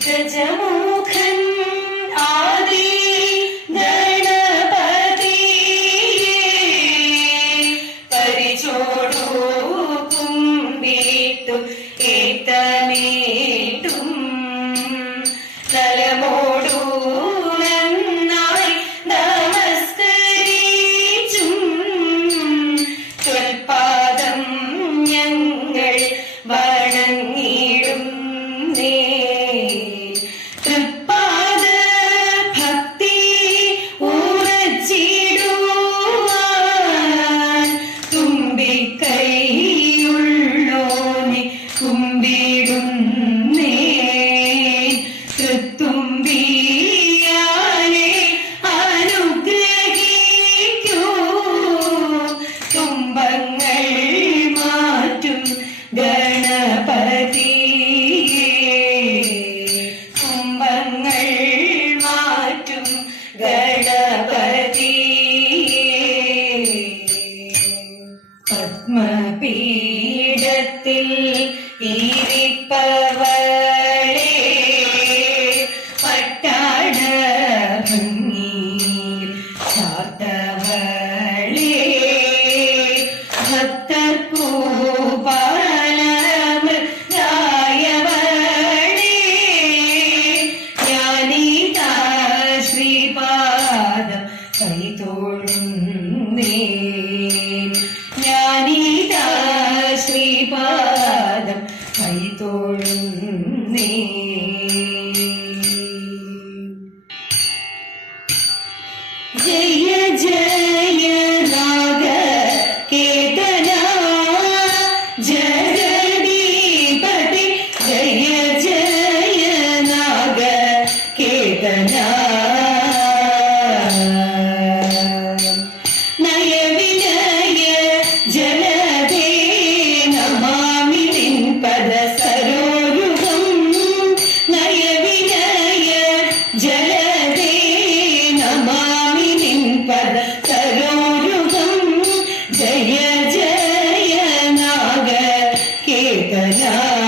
这节目看。ஈரிப்பவர் Ceye ceye Kana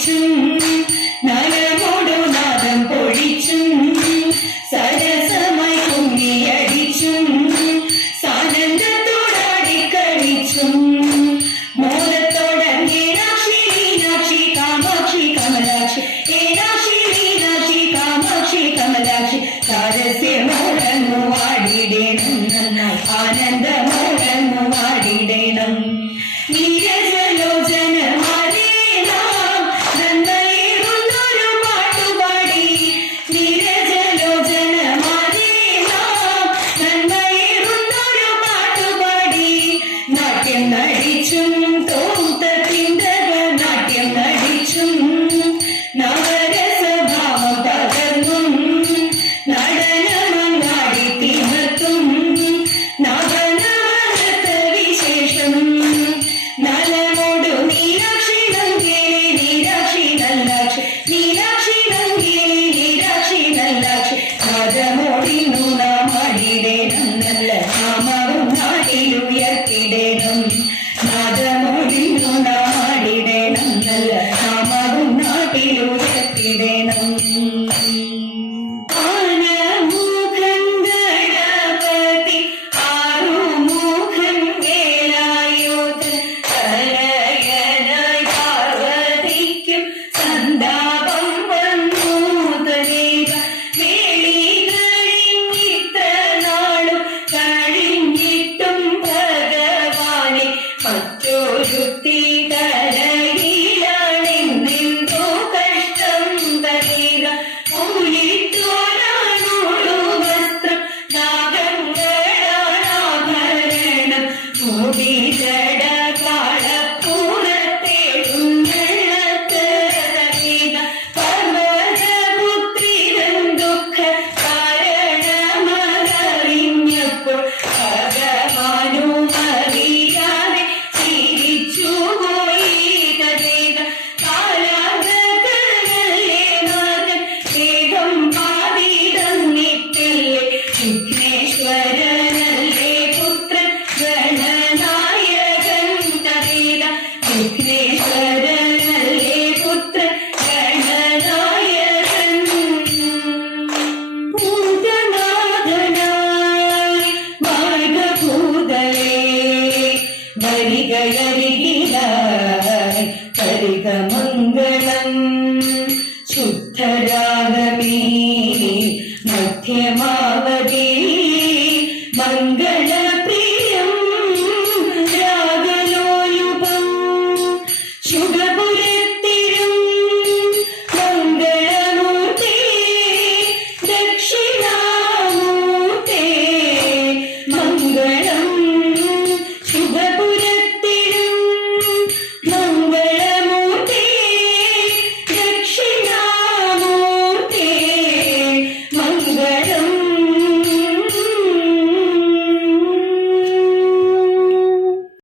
心